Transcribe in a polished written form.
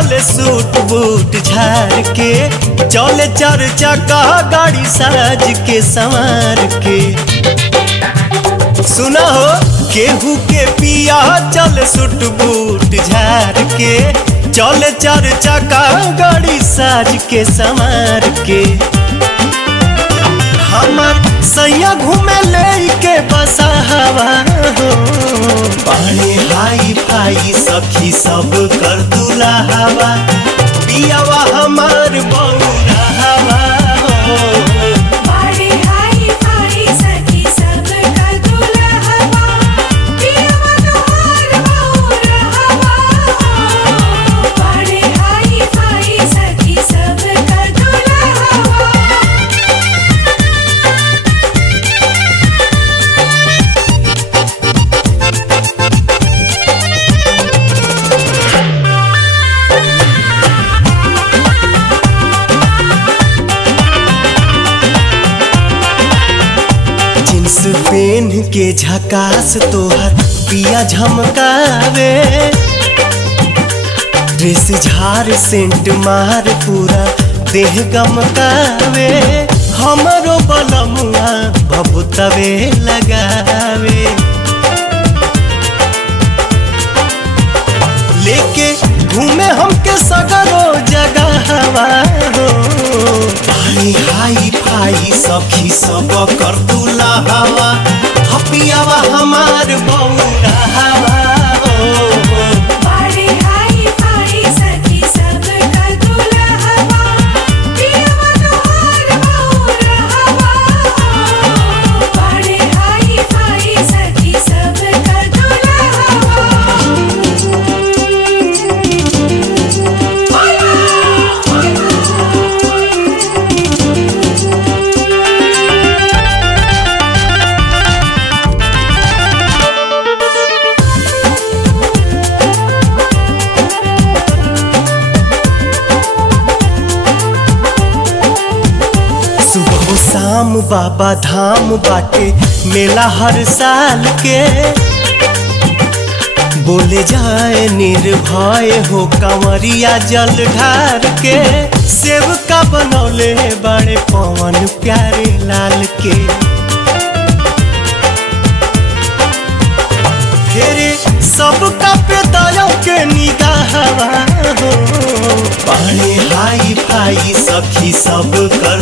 चले suit boot झाड़ के, चले चार चक्का गाड़ी साज के संवार के। सुना हो केहू के पिया चले सूट बूट झाड़ के, चले चार चक्का गाड़ी साज के संवार के। हमार सैया घूमे लेके बसा हवा हो, पानी हाई फाई सखी सब कर दूल्हा हवा, पियावा हमार बौरा हवा हो। पेन के झकास तोहर पिया झमकावे, ड्रेस झार सेंट मार पूरा देह गमकावे, हमरो बलमुआ भभुतवे लगावे। लेके घूमे हमके सगरो जगहवा हो, पानी हाई फाई सखी सब कर दूल्हा हवा, हपियावा हमार बौरा हवा हो। शाम बाबा धाम बाटे मेला हर साल के, बोले जाए निर्भय हो कंवरिया जल ढार के, सेवका बनौले बड़े पवन प्यारे लाल के। फेरे सबका पे दया के निगाहवा हो, पानी हाई फाई सखी सब कर